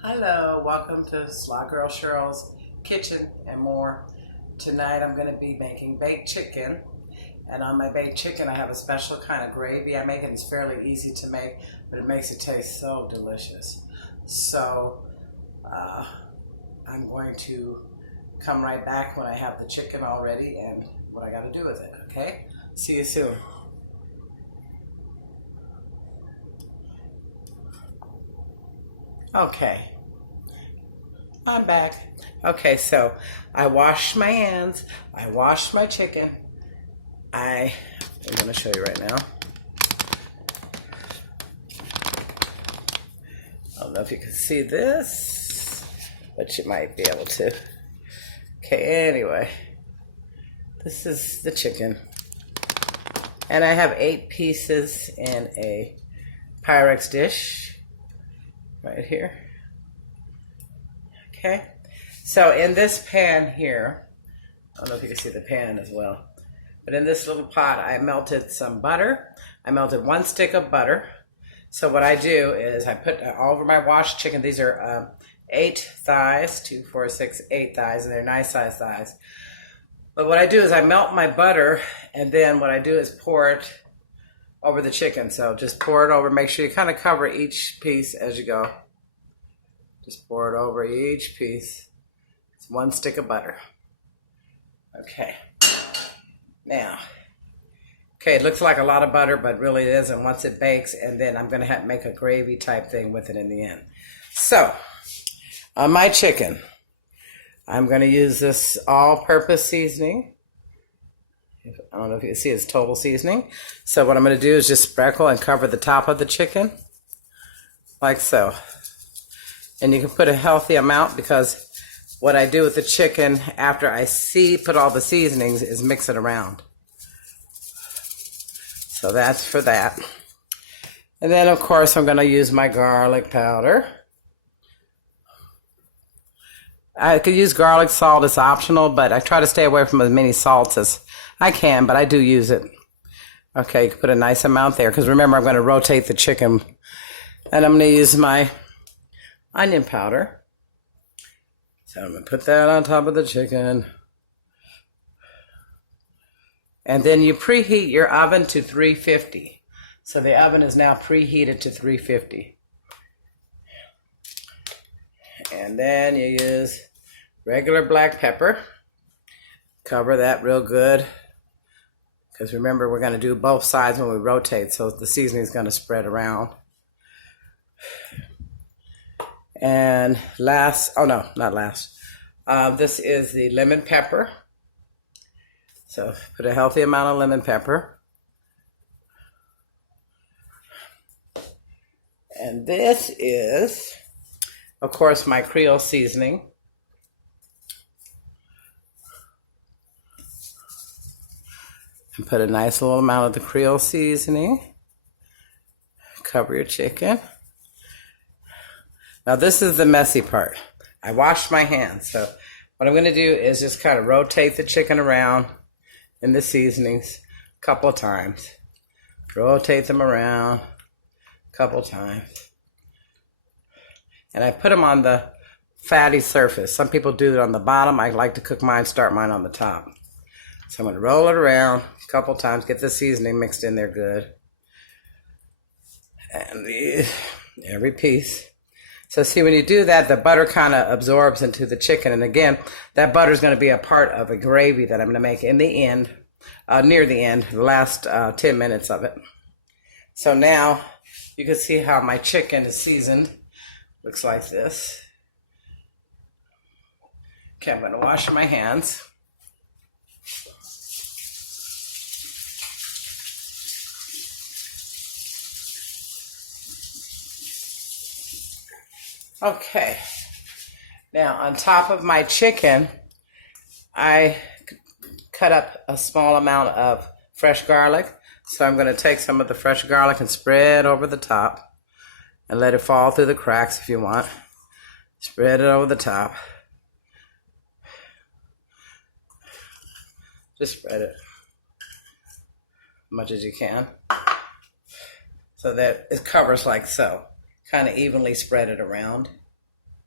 Hello, welcome to slotgirl Cheryl's Kitchen and More. Tonight I'm going to be making baked chicken, and on my baked chicken I have a special kind of gravy I make, and it's fairly easy to make, but it makes it taste so delicious. So I'm going to come right back when I have the chicken all ready and what I got to do with it, okay? See you soon. Okay. I'm back. Okay, so I washed my hands. I washed my chicken. I'm going to show you right now. I don't know if you can see this, but you might be able to. Okay, anyway, this is the chicken. And I have 8 pieces in a Pyrex dish right here. Okay, so in this pan here, I don't know if you can see the pan as well, but in this little pot I melted some butter. I melted 1 stick of butter. So what I do is I put all over my washed chicken. These are 8 thighs, 2, 4, 6, 8 thighs, and they're nice size thighs. But what I do is I melt my butter, and then what I do is pour it over the chicken. So just pour it over, make sure you kind of cover each piece as you go. Just pour it over each piece. It's 1 stick of butter. Okay. Now, okay, it looks like a lot of butter, but really it isn't once it bakes, and then I'm going to make a gravy type thing with it in the end. So, on my chicken, I'm going to use this all-purpose seasoning. I don't know if you can see, it's total seasoning. So what I'm going to do is just sprinkle and cover the top of the chicken, like so. And you can put a healthy amount, because what I do with the chicken after I put all the seasonings is mix it around. So that's for that. And then of course I'm going to use my garlic powder. I could use garlic salt, it's optional, but I try to stay away from as many salts as I can, but I do use it. Okay, you can put a nice amount there, because remember I'm going to rotate the chicken. And I'm going to use my onion powder. So I'm going to put that on top of the chicken. And then you preheat your oven to 350. So the oven is now preheated to 350. And then you use regular black pepper. Cover that real good, because remember we're going to do both sides when we rotate, so the seasoning is going to spread around. And last, oh no, not last. This is the lemon pepper. So put a healthy amount of lemon pepper. And this is, of course, my Creole seasoning. And put a nice little amount of the Creole seasoning. Cover your chicken. Now this is the messy part. I washed my hands, so what I'm going to do is just kind of rotate the chicken around in the seasonings a couple of times. Rotate them around a couple of times. And I put them on the fatty surface. Some people do it on the bottom. I like to cook mine, start mine on the top. So I'm going to roll it around a couple of times, get the seasoning mixed in there good. And every piece. So see, when you do that, the butter kind of absorbs into the chicken. And again, that butter is going to be a part of a gravy that I'm going to make in the end, near the end, the last 10 minutes of it. So now you can see how my chicken is seasoned. Looks like this. Okay, I'm going to wash my hands. Okay, now on top of my chicken, I cut up a small amount of fresh garlic. So I'm going to take some of the fresh garlic and spread over the top and let it fall through the cracks if you want. Spread it over the top. Just spread it as much as you can so that it covers like so. Kind of evenly spread it around.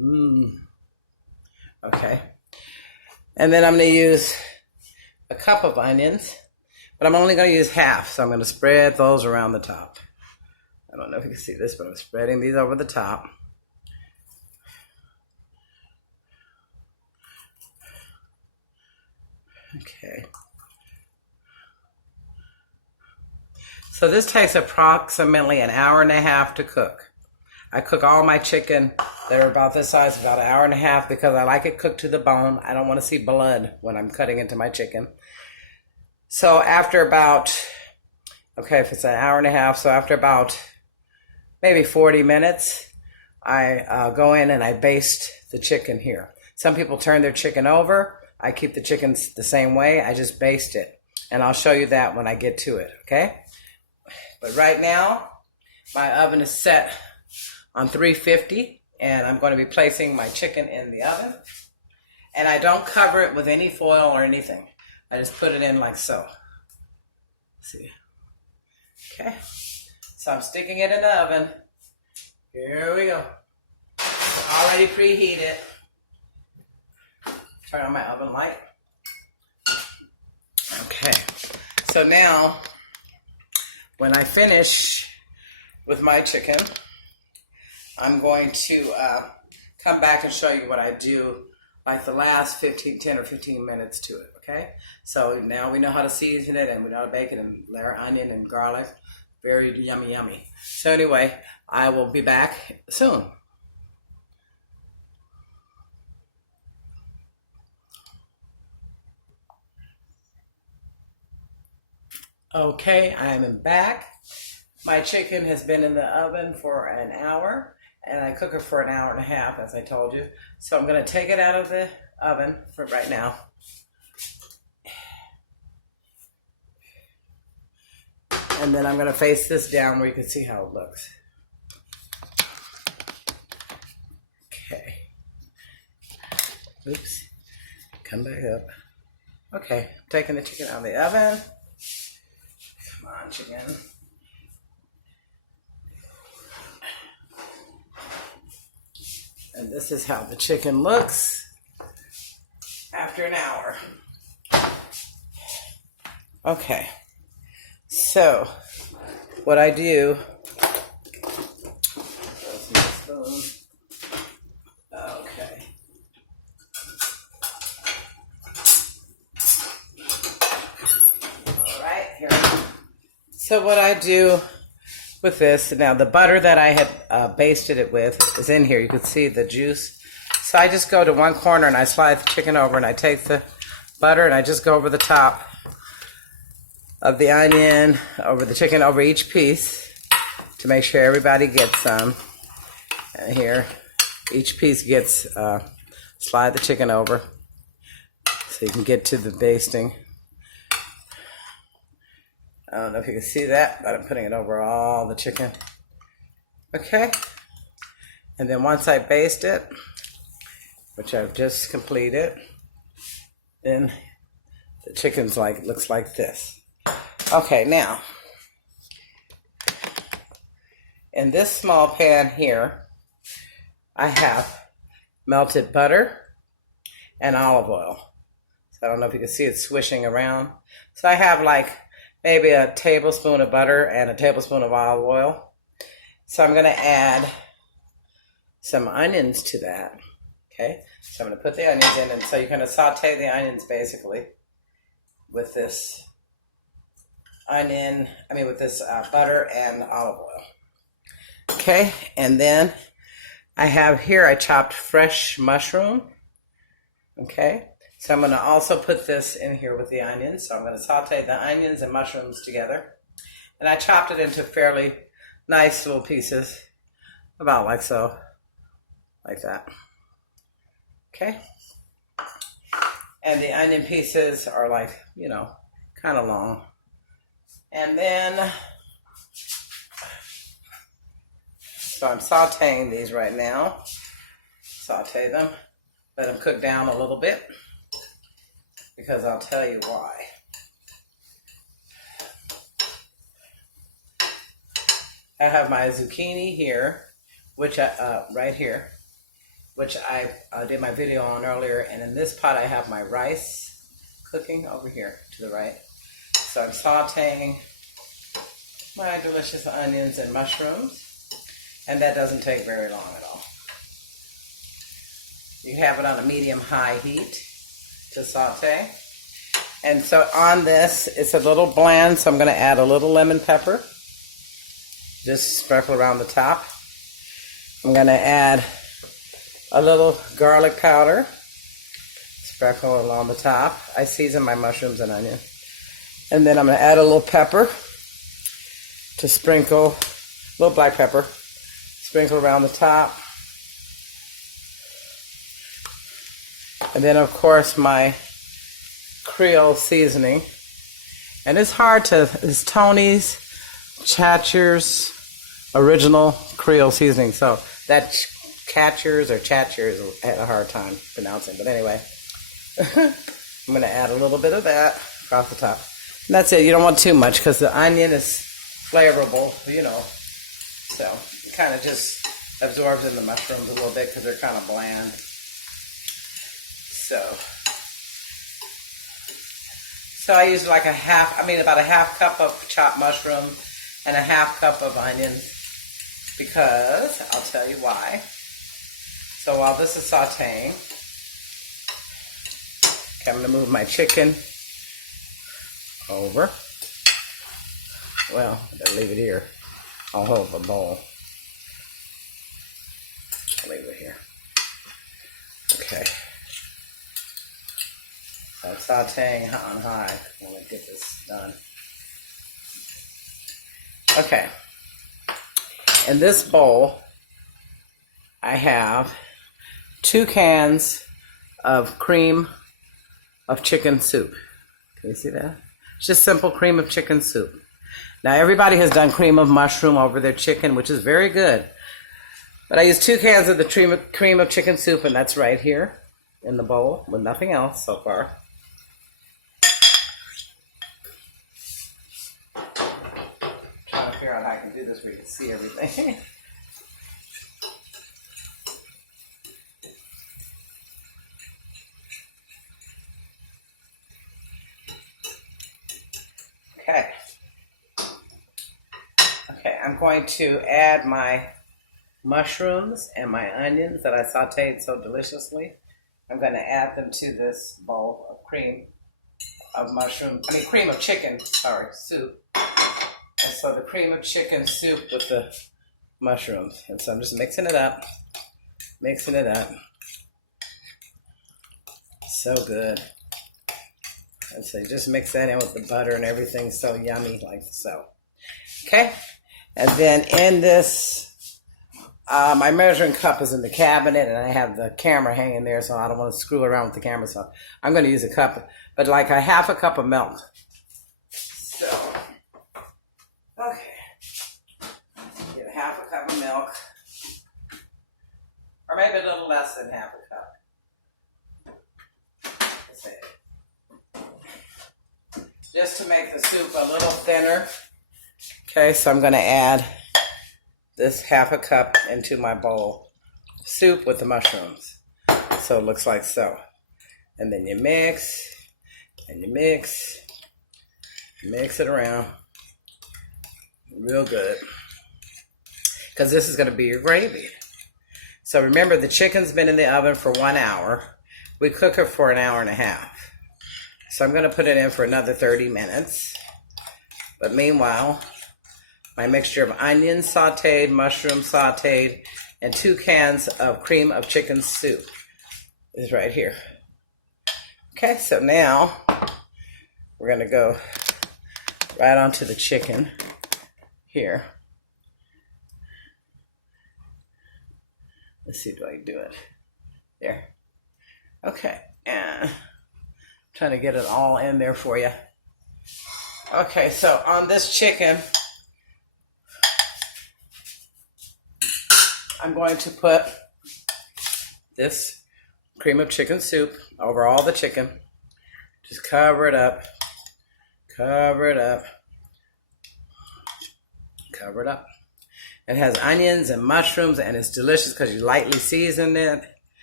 Okay. And then I'm going to use a cup of onions, but I'm only going to use half, so I'm going to spread those around the top. I don't know if you can see this, but I'm spreading these over the top. Okay. So this takes approximately an hour and a half to cook. I cook all my chicken that are about this size about an hour and a half because I like it cooked to the bone. I don't want to see blood when I'm cutting into my chicken. So after about, okay, if it's an hour and a half, so after about maybe 40 minutes, I go in and I baste the chicken here. Some people turn their chicken over. I keep the chickens the same way. I just baste it. And I'll show you that when I get to it, okay? But right now, my oven is set on 350, and I'm going to be placing my chicken in the oven. And I don't cover it with any foil or anything. I just put it in like so. See? Okay. So I'm sticking it in the oven. Here we go. Already preheated. Turn on my oven light. Okay. So now, when I finish with my chicken, I'm going to come back and show you what I do like the last 10 or 15 minutes to it, okay? So now we know how to season it, and we know how to bake it, and layer onion and garlic. Very yummy, yummy. So anyway, I will be back soon. Okay, I am back. My chicken has been in the oven for an hour, and I cook it for an hour and a half, as I told you. So I'm going to take it out of the oven for right now. And then I'm going to face this down where you can see how it looks. Okay. Oops. Come back up. Okay, taking the chicken out of the oven. Come on, chicken. And this is how the chicken looks after an hour. Okay, so what I do, okay. All right, here. So what I do with this, now the butter that I had basted it with is in here. You can see the juice. So I just go to one corner and I slide the chicken over, and I take the butter and I just go over the top of the onion, over the chicken, over each piece to make sure everybody gets some. And here, each piece gets, slide the chicken over so you can get to the basting. I don't know if you can see that, but I'm putting it over all the chicken. Okay. And then once I baste it, which I've just completed, then the chicken's looks like this. Okay, now, in this small pan here, I have melted butter and olive oil. So I don't know if you can see it swishing around. So I have maybe a tablespoon of butter and a tablespoon of olive oil. So I'm going to add some onions to that. Okay, so I'm going to put the onions in, and so you're going to saute the onions basically with this butter and olive oil. Okay, and then I have here, I chopped fresh mushroom. Okay, so I'm going to also put this in here with the onions. So I'm going to saute the onions and mushrooms together. And I chopped it into fairly nice little pieces, about like so, like that. Okay. And the onion pieces are kind of long. And then, so I'm sauteing these right now. Saute them. Let them cook down a little bit, because I'll tell you why. I have my zucchini here, which right here, which I did my video on earlier. And in this pot, I have my rice cooking over here to the right. So I'm sauteing my delicious onions and mushrooms. And that doesn't take very long at all. You have it on a medium-high heat to saute. And so on this, it's a little bland, so I'm going to add a little lemon pepper. Just sprinkle around the top. I'm going to add a little garlic powder. Sprinkle along the top. I season my mushrooms and onion. And then I'm going to add a little pepper to sprinkle, a little black pepper. Sprinkle around the top. And then, of course, my Creole seasoning. And it's hard to, it's Tony's Chatcher's original Creole seasoning. So that Catchers or Chatchers I had a hard time pronouncing. But anyway, I'm going to add a little bit of that across the top. And that's it. You don't want too much because the onion is flavorable, you know. So it kind of just absorbs in the mushrooms a little bit because they're kind of bland. So I use like about a half cup of chopped mushroom and a half cup of onions because I'll tell you why. So while this is sauteing, okay, I'm going to move my chicken over. Well, I better leave it here. I'll hold the bowl. I'll leave it here. Okay. I'm sauteing on high. I want to get this done. Okay. In this bowl, I have 2 cans of cream of chicken soup. Can you see that? It's just simple cream of chicken soup. Now, everybody has done cream of mushroom over their chicken, which is very good. But I use 2 cans of the cream of chicken soup, and that's right here in the bowl with nothing else so far. Trying to figure out how I can do this where you can see everything. Okay. Okay, I'm going to add my mushrooms and my onions that I sauteed so deliciously. I'm going to add them to this bowl of cream of chicken, soup. And so the cream of chicken soup with the mushrooms. And so I'm just mixing it up. So good. And so you just mix that in with the butter and everything so yummy like so. Okay? And then in this, my measuring cup is in the cabinet and I have the camera hanging there so I don't want to screw around with the camera. So I'm going to use a cup, but like a half a cup of milk. So, okay. Get a half a cup of milk. Or maybe a little less than half a cup. Just to make the soup a little thinner. Okay, so I'm going to add this half a cup into my bowl of soup with the mushrooms. So it looks like so. And then you mix, and you mix it around real good. Because this is going to be your gravy. So remember, the chicken's been in the oven for 1 hour. We cook it for 1.5 hours. So I'm going to put it in for another 30 minutes. But meanwhile, my mixture of onions sauteed, mushrooms sauteed, and 2 cans of cream of chicken soup is right here. Okay, so now we're going to go right onto the chicken here. Let's see, do I do it? There. Okay, and trying to get it all in there for you. Okay, so on this chicken, I'm going to put this cream of chicken soup over all the chicken. Just cover it up. Cover it up. Cover it up. It has onions and mushrooms and it's delicious because you lightly season it.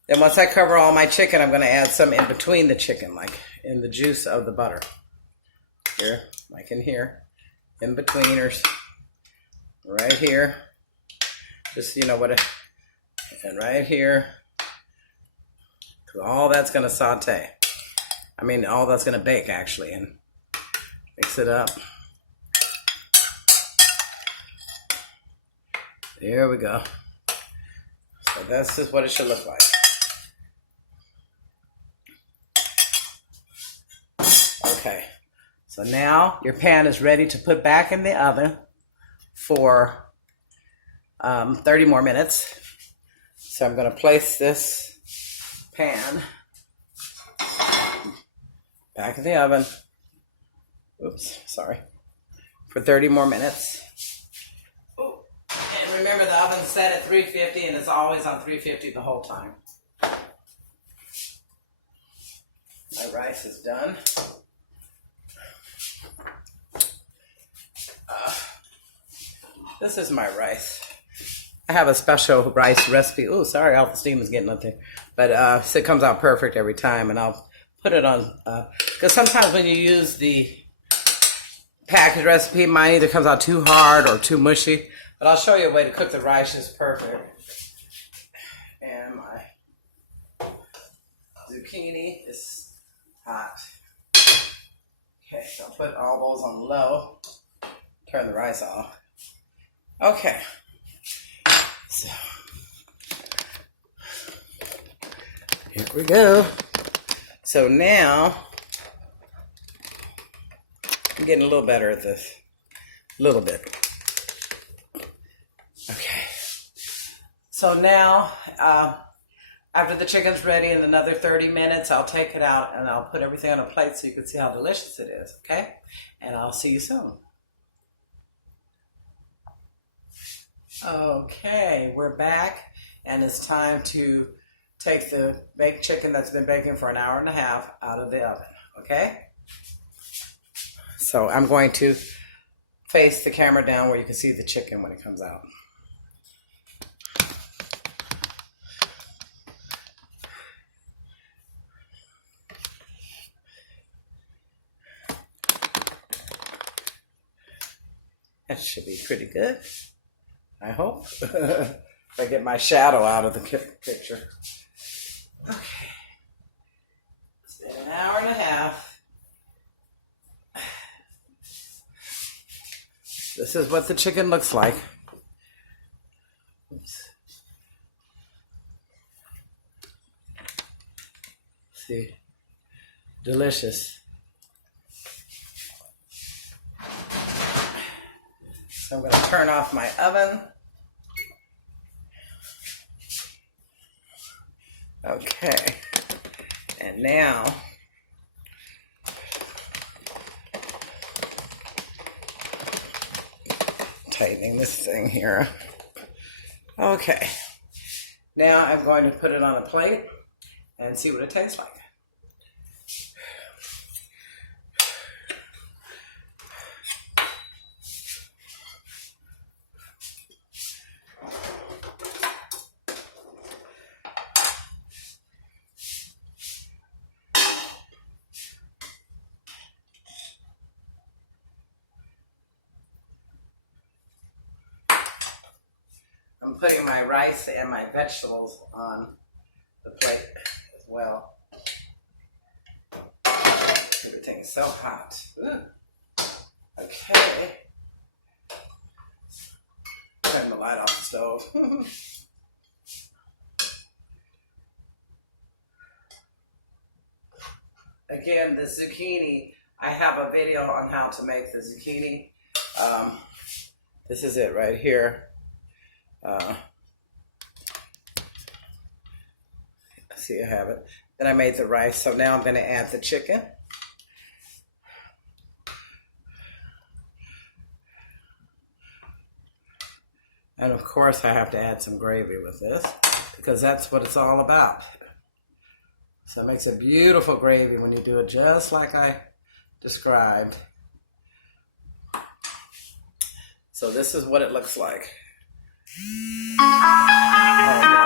Then once I cover all my chicken, I'm going to add some in between the chicken, like in the juice of the butter. Here, like in here, in betweeners, right here. Just, you know what, and right here. All that's going to saute. I mean, all that's going to bake, actually, and mix it up. There we go. So this is what it should look like. Okay. So now your pan is ready to put back in the oven for 30 more minutes. So I'm going to place this pan back in the oven. Oops, sorry. For 30 more minutes. Oh, and remember the oven's set at 350 and it's always on 350 the whole time. My rice is done. This is my rice. I have a special rice recipe. Oh, sorry, all the steam is getting up there. But so it comes out perfect every time. And I'll put it on, because sometimes when you use the packaged recipe, mine either comes out too hard or too mushy. But I'll show you a way to cook the rice just perfect. And my zucchini is hot. Okay, so I'll put all those on low. Turn the rice off. Okay. So, here we go. So now, I'm getting a little better at this. A little bit. Okay. So now, after the chicken's ready in another 30 minutes, I'll take it out and I'll put everything on a plate so you can see how delicious it is, okay? And I'll see you soon. Okay, we're back, and it's time to take the baked chicken that's been baking for an hour and a half out of the oven, okay? So I'm going to face the camera down where you can see the chicken when it comes out. That should be pretty good. I hope. If I get my shadow out of the picture. Okay. It's been an hour and a half. This is what the chicken looks like. Oops. See? Delicious. So I'm going to turn off my oven. Okay. And now, tightening this thing here. Okay. Now I'm going to put it on a plate and see what it tastes like. I'm putting my rice and my vegetables on the plate as well. Everything is so hot. Ooh. Okay. Turn the light off the stove. Again, the zucchini, I have a video on how to make the zucchini. This is it right here. See, I have it. Then I made the rice, so now I'm going to add the chicken. And of course, I have to add some gravy with this because that's what it's all about. So it makes a beautiful gravy when you do it just like I described. So this is what it looks like. Oh,